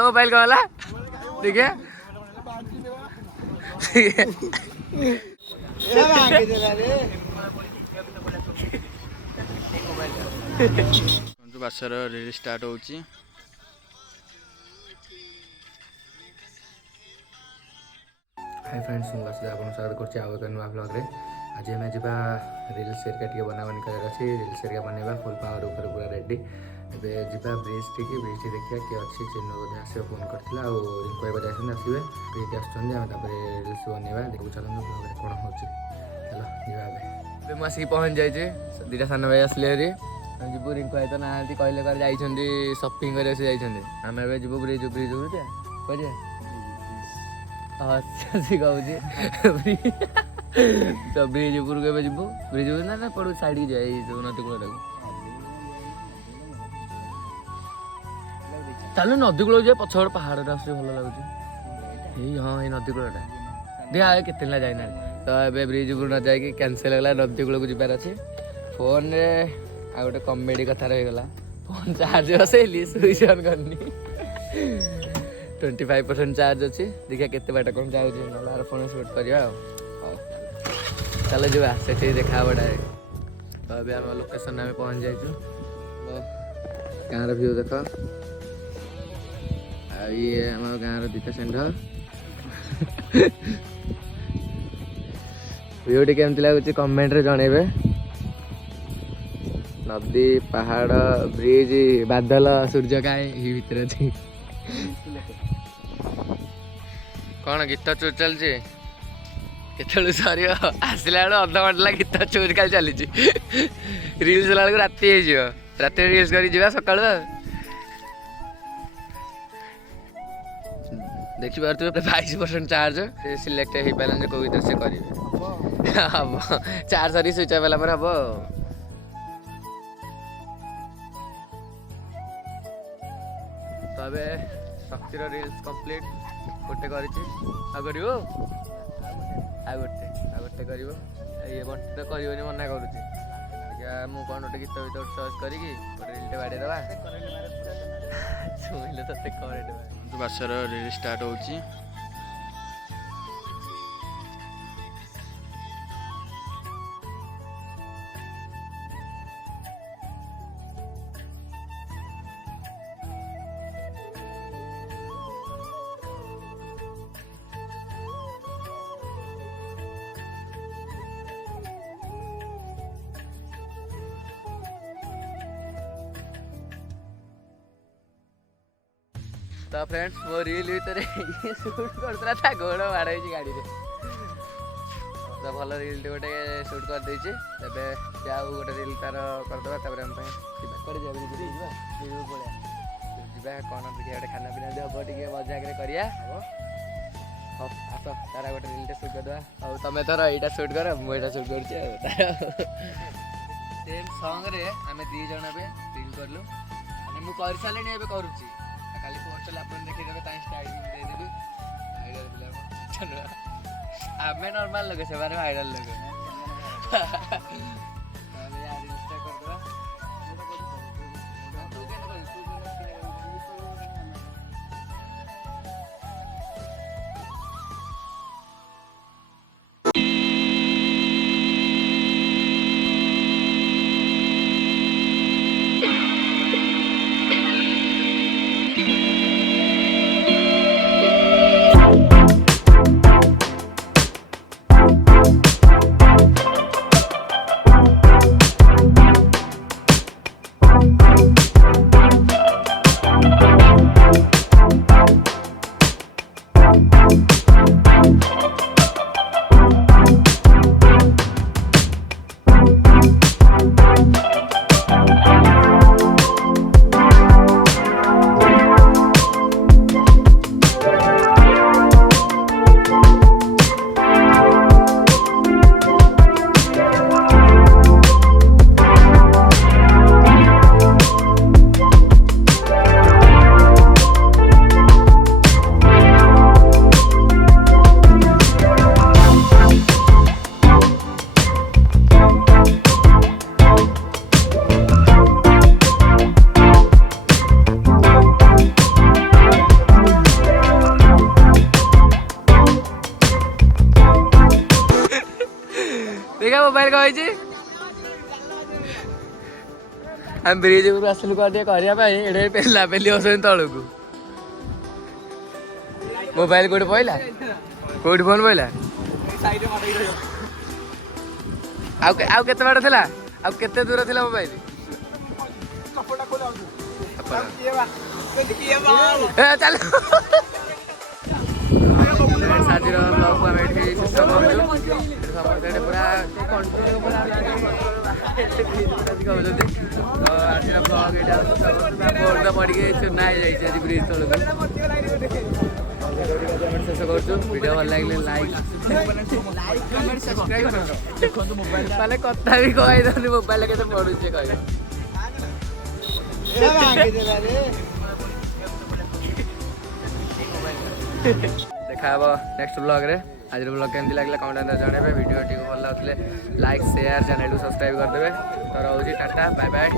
Mobile का वाला देखिए बासर रिल स्टार्ट होची हाय फ्रेंड्स मैं बासुदेव आपन स्वागत करछि आउ एक नुआ ब्लॉग रे आज हमें जिबा रील्स शेयर टिके बनाबनी कर अछि रील्स शेयर बनैबा फुल पावर ऊपर पूरा रेडी एबे जिबा ब्रिज देखिया कि अच्छी चिन्ह बोधे आसे फोन करथिला आ रिंको एबा जाइछन आसीबे ब्रिज आछन हम तापर रील्स बनैबा देखु चलन ब्लॉग रे कोन होछि चलो जिबा बे मसी पहुंच जाय जे दीटा सान भाई असले रे हम जिबु रिंको आइ त नांती कहले कर जाइछन्दी शॉपिंग करे से जाइछन्दी हम एबे जिबु ब्रिज होते कजे हसी कहूँ तो ब्रिज ऊपर के जीव ब्रिज ना पड़ू साइड जाए जो नदी कूल चलो नदी कूल जाए पछड़ पहाड़ आस भल लगुच हाँ ये नदी कूलटा देखा के जाइना तो ये ब्रिज ऊपर न जाकि कैनसल होगा नदी कूल को जबार अच्छे फोन रे आ गोटे कमेडी कथा रहीगला फोन चार्ज बसैली स्विच ऑन करनी 25% चार्ज अच्छी देखिए केते बाट कौन जाऊँ ना फोन शूट करवा चलो जा से देखा डायरेक्ट तो अभी आम लोकेशन में पहुँच जाइए गाँव व्यू देख ये आम गाँव दीता सेंड व्यूटी केमती लगुच कमेंट रे जनइबे नदी पहाड़ ब्रिज बादल सूर्य काय ये भितर अच्छी कौन गीत चोर चलती के सर आसला बेलू अध घंटा गीत चोर खाली चली रिल्स वाला राति राति रिल्स कर सका देखिए 22% चार्ज सिलेक्ट हो पारे कौ गीत से करेंगे हम चार्ज सरी स्विच ऑफ हम तो शक्तिर रिल्स कंप्लीट गोटे कर गोटे कर ये बंटी तो कर मना करुँच मुझे कौन गोटे गीत भीतर सर्च करी गोटे रिलटे बाड़ेदवा छुईले तो करेंट बासर रिल स्टार्ट होची तो फ्रेंड्स वो रील भीतर ये शूट करता था गोड़ माड़ गाड़ी रे तो भल रील गोटे शूट कर देछि तबे जाऊ गोटे रील तार करदबा तबरे हम कर जाबी जीवा जीवा कोन देखिए गोटे खाना पीना दे हम टिके मजाक रे करिया हो आस तारा गोटे रील शूट करदबा और तमे तोर एटा शूट कर मु एटा शूट करछि सेम सॉन्ग रे हमें दी जण बे रील करलु माने मु कर सालेनी एबे करूछि खाली पोस्ट अपन देखी देवे ताई स्टाइल दे देबी वायरल बिला चलो हमें नॉर्मल लगे से बारे वायरल लगे मोबाइल कही आम ब्रिज आसलु करने पेला पेली असो तलू मोबाइल कौट पहला कौट फोन पहला आउ केते बाट थिला आउ केते दूर थिला मोबाइल चल साजीर ब्लॉग को हमें एठी शेष करछु समस्त पूरा कंट्रोल पूरा आज ब्लॉग एटा पड़ के चुना जाइए ब्रिज तलक शेष कर वीडियो भल लगे लाइक कमेंट सब्सक्राइब कथा भी कहीदे मोबाइल के पड़ुचे कह देखा नेक्स्ट ब्लॉग रे आज ब्लॉग केमती लगे कमेंट जन वीडियो टी भल लगे लाइक शेयर चैनल सब्सक्राइब करदे तो रोजी टाटा बाय बाय।